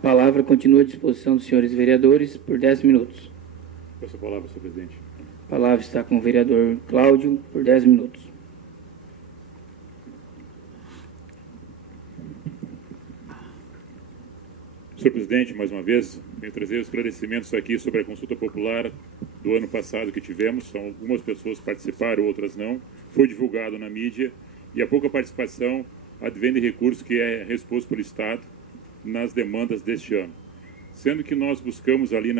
palavra continua à disposição dos senhores vereadores por 10 minutos. Peço a palavra, senhor presidente. A palavra está com o vereador Cláudio por 10 minutos. Senhor presidente, mais uma vez, venho trazer esclarecimentos aqui sobre a consulta popular do ano passado que tivemos. São algumas pessoas que participaram, outras não. Foi divulgado na mídia e a pouca participação advém de recursos que é resposto pelo Estado nas demandas deste ano. Sendo que nós buscamos ali,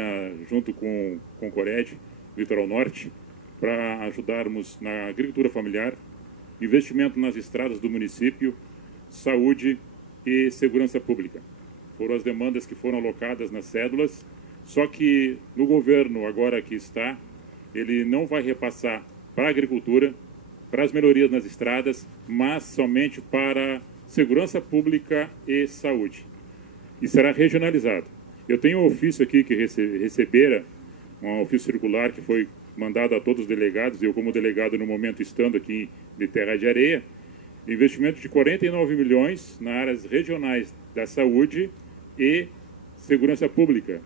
junto com o Cored, Litoral Norte, para ajudarmos na agricultura familiar, investimento nas estradas do município, saúde e segurança pública. Foram as demandas que foram alocadas nas cédulas, só que no governo agora que está, ele não vai repassar para a agricultura, para as melhorias nas estradas, mas somente para segurança pública e saúde. E será regionalizado. Eu tenho um ofício aqui que recebera, um ofício circular que foi mandado a todos os delegados, eu como delegado no momento estando aqui de Terra de Areia, investimento de 49 milhões nas áreas regionais da saúde e segurança pública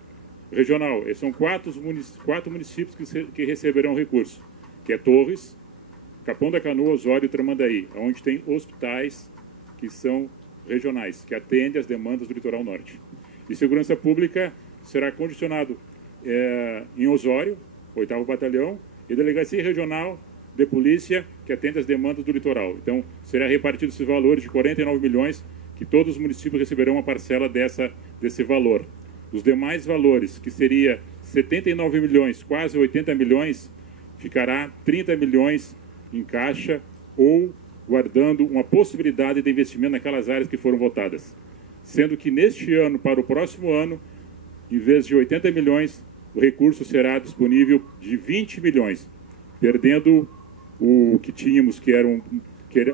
regional. São quatro municípios que receberão recurso, que é Torres, Capão da Canoa, Osório e Tramandaí, onde tem hospitais que são regionais, que atendem às demandas do litoral norte. E segurança pública será condicionado em Osório, 8º Batalhão, e Delegacia Regional de Polícia, que atende às demandas do litoral. Então, será repartido esses valores de 49 milhões, que todos os municípios receberão uma parcela desse valor. Os demais valores, que seria 79 milhões, quase 80 milhões, ficará 30 milhões em caixa ou guardando uma possibilidade de investimento naquelas áreas que foram votadas. Sendo que neste ano, para o próximo ano, em vez de 80 milhões, o recurso será disponível de 20 milhões, perdendo o que tínhamos, que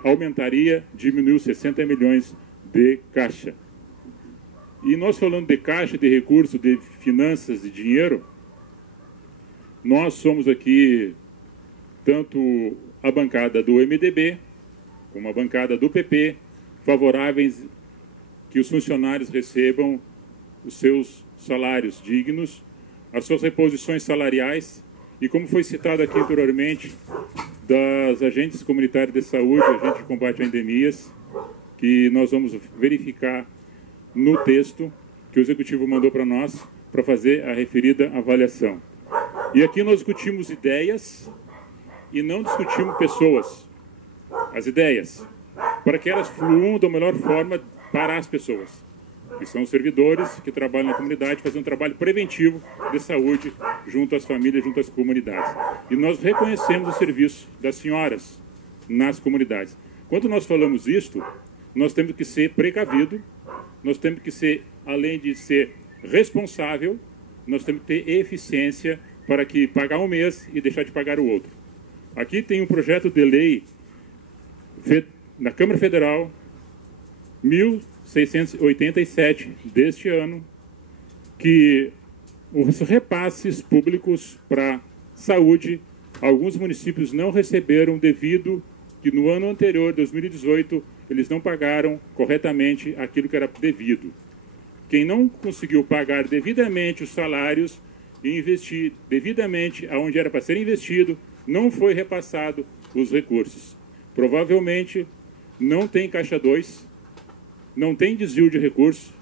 aumentaria, diminuiu 60 milhões de caixa. E nós falando de caixa, de recurso, de finanças, de dinheiro, nós somos aqui tanto a bancada do MDB como a bancada do PP favoráveis que os funcionários recebam os seus salários dignos, as suas reposições salariais e, como foi citado aqui anteriormente, das agentes comunitárias de saúde, agentes de combate a endemias, que nós vamos verificar no texto que o Executivo mandou para nós para fazer a referida avaliação. E aqui nós discutimos ideias e não discutimos pessoas. As ideias, para que elas fluam da melhor forma para as pessoas, que são os servidores que trabalham na comunidade, fazendo um trabalho preventivo de saúde junto às famílias, junto às comunidades. E nós reconhecemos o serviço das senhoras nas comunidades. Quando nós falamos isto, nós temos que ser precavido, nós temos que ser, além de ser responsável, nós temos que ter eficiência para que pagar um mês e deixar de pagar o outro. Aqui tem um projeto de lei na Câmara Federal, 1687 deste ano, que os repasses públicos para saúde, alguns municípios não receberam devido que no ano anterior, 2018, eles não pagaram corretamente aquilo que era devido. Quem não conseguiu pagar devidamente os salários e investir devidamente aonde era para ser investido, não foi repassado os recursos. Provavelmente não tem caixa 2, não tem desvio de recursos,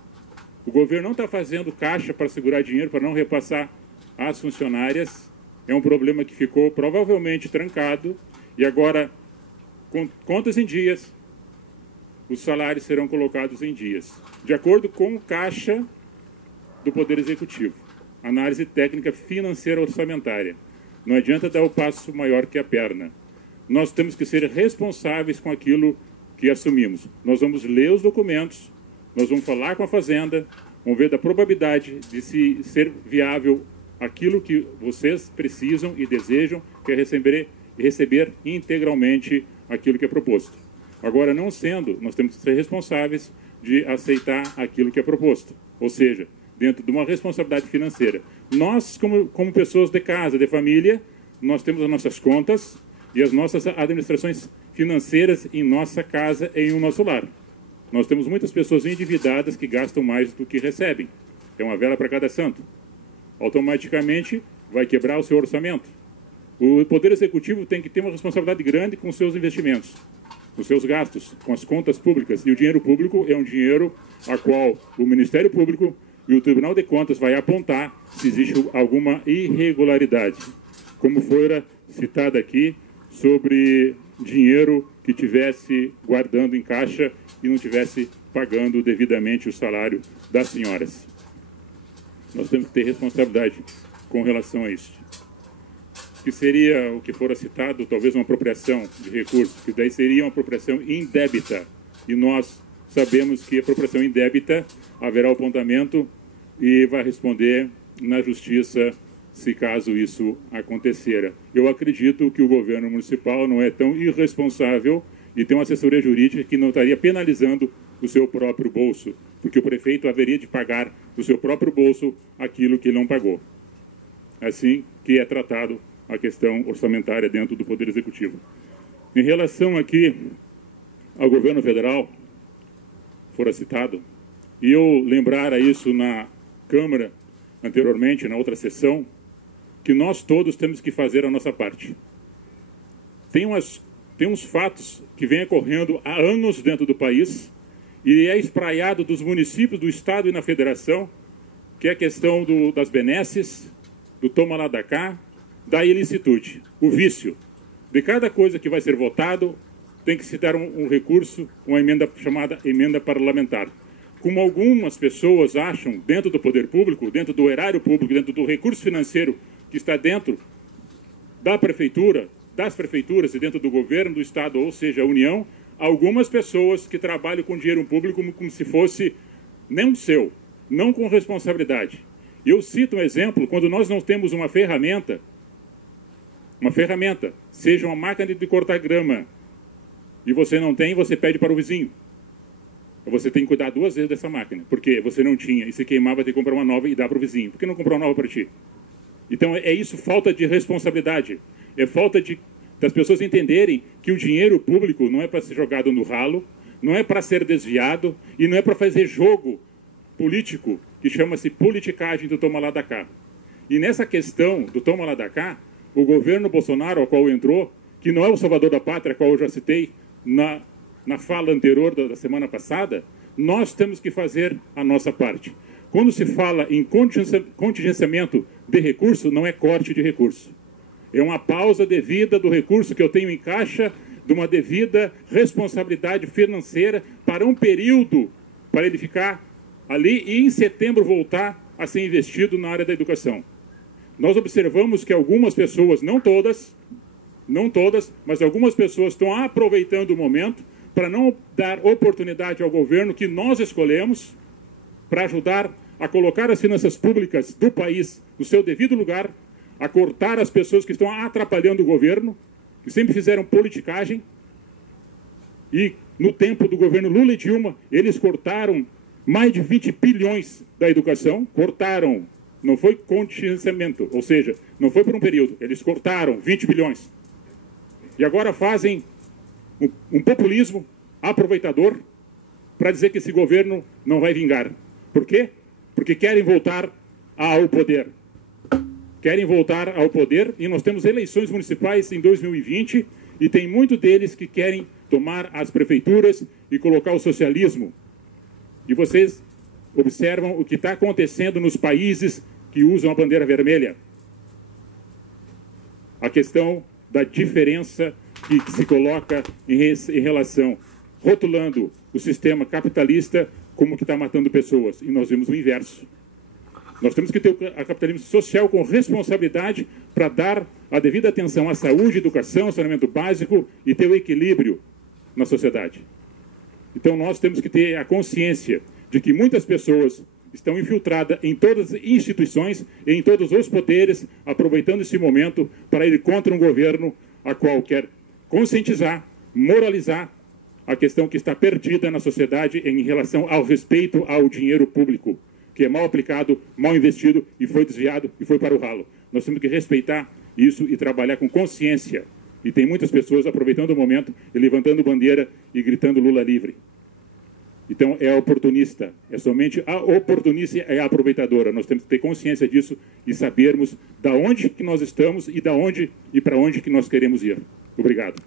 o governo não está fazendo caixa para segurar dinheiro, para não repassar às funcionárias. É um problema que ficou provavelmente trancado e agora, com contas em dias, os salários serão colocados em dias, de acordo com o caixa do Poder Executivo. Análise técnica financeira orçamentária. Não adianta dar o passo maior que a perna. Nós temos que ser responsáveis com aquilo que assumimos. Nós vamos ler os documentos, nós vamos falar com a Fazenda, vamos ver da probabilidade de se ser viável aquilo que vocês precisam e desejam, que é receber integralmente aquilo que é proposto. Agora, não sendo, nós temos que ser responsáveis de aceitar aquilo que é proposto, ou seja, dentro de uma responsabilidade financeira. Nós, como pessoas de casa, de família, nós temos as nossas contas e as nossas administrações financeiras em nossa casa e em nosso lar. Nós temos muitas pessoas endividadas que gastam mais do que recebem. é uma vela para cada santo. Automaticamente vai quebrar o seu orçamento. O Poder Executivo tem que ter uma responsabilidade grande com os seus investimentos, com os seus gastos, com as contas públicas. E o dinheiro público é um dinheiro a qual o Ministério Público e o Tribunal de Contas vai apontar se existe alguma irregularidade. Como fora citado aqui, sobre dinheiro que tivesse guardando em caixa e não tivesse pagando devidamente o salário das senhoras. Nós temos que ter responsabilidade com relação a isso. Que seria o que fora citado, talvez uma apropriação de recursos, que daí seria uma apropriação indébita. E nós sabemos que a apropriação indébita haverá o apontamento e vai responder na justiça se caso isso acontecer. Eu acredito que o governo municipal não é tão irresponsável e tem uma assessoria jurídica que não estaria penalizando o seu próprio bolso, porque o prefeito haveria de pagar do seu próprio bolso aquilo que não pagou. Assim que é tratado a questão orçamentária dentro do Poder Executivo. Em relação aqui ao governo federal, fora citado, e eu lembrara isso na Câmara anteriormente, na outra sessão, que nós todos temos que fazer a nossa parte. Tem uns fatos que vêm ocorrendo há anos dentro do país e é espraiado dos municípios, do Estado e na Federação, que é a questão das benesses, do toma lá da cá, da ilicitude, o vício. De cada coisa que vai ser votado, tem que se dar um recurso, uma emenda chamada emenda parlamentar. Como algumas pessoas acham, dentro do poder público, dentro do erário público, dentro do recurso financeiro que está dentro da prefeitura, das prefeituras e dentro do governo do Estado, ou seja, a União, algumas pessoas que trabalham com dinheiro público como se fosse não seu, não com responsabilidade. Eu cito um exemplo, quando nós não temos uma ferramenta, seja uma máquina de cortar grama, e você não tem, você pede para o vizinho. Você tem que cuidar 2 vezes dessa máquina, porque você não tinha, e se queimar vai ter que comprar uma nova e dar para o vizinho. Por que não comprar uma nova para ti? Então é isso, falta de responsabilidade. É falta das pessoas entenderem que o dinheiro público não é para ser jogado no ralo, não é para ser desviado e não é para fazer jogo político, que chama-se politicagem do toma lá da cá. E nessa questão do toma lá da cá, o governo Bolsonaro, ao qual entrou, que não é o salvador da pátria, qual eu já citei na fala anterior da semana passada, nós temos que fazer a nossa parte. Quando se fala em contingenciamento de recurso, não é corte de recurso. É uma pausa devida do recurso que eu tenho em caixa, de uma devida responsabilidade financeira para um período, para ele ficar ali e em setembro voltar a ser investido na área da educação. Nós observamos que algumas pessoas, não todas, mas algumas pessoas estão aproveitando o momento para não dar oportunidade ao governo que nós escolhemos para ajudar a colocar as finanças públicas do país no seu devido lugar, a cortar as pessoas que estão atrapalhando o governo, que sempre fizeram politicagem. E no tempo do governo Lula e Dilma, eles cortaram mais de 20 bilhões da educação, cortaram, não foi contingenciamento, ou seja, não foi por um período, eles cortaram 20 bilhões. E agora fazem um populismo aproveitador para dizer que esse governo não vai vingar. Por quê? Porque querem voltar ao poder. Querem voltar ao poder e nós temos eleições municipais em 2020 e tem muito deles que querem tomar as prefeituras e colocar o socialismo. E vocês observam o que está acontecendo nos países que usam a bandeira vermelha. A questão da diferença que se coloca em relação, rotulando o sistema capitalista como que está matando pessoas. E nós vemos o inverso. Nós temos que ter o capitalismo social com responsabilidade para dar a devida atenção à saúde, educação, saneamento básico e ter o equilíbrio na sociedade. Então nós temos que ter a consciência de que muitas pessoas estão infiltradas em todas as instituições e em todos os poderes, aproveitando esse momento para ir contra um governo a qual quer conscientizar, moralizar a questão que está perdida na sociedade em relação ao respeito ao dinheiro público, que é mal aplicado, mal investido e foi desviado e foi para o ralo. Nós temos que respeitar isso e trabalhar com consciência. E tem muitas pessoas aproveitando o momento e levantando bandeira e gritando Lula livre. Então, é oportunista. É somente a oportunista e a aproveitadora. Nós temos que ter consciência disso e sabermos da onde que nós estamos e para onde que nós queremos ir. Obrigado.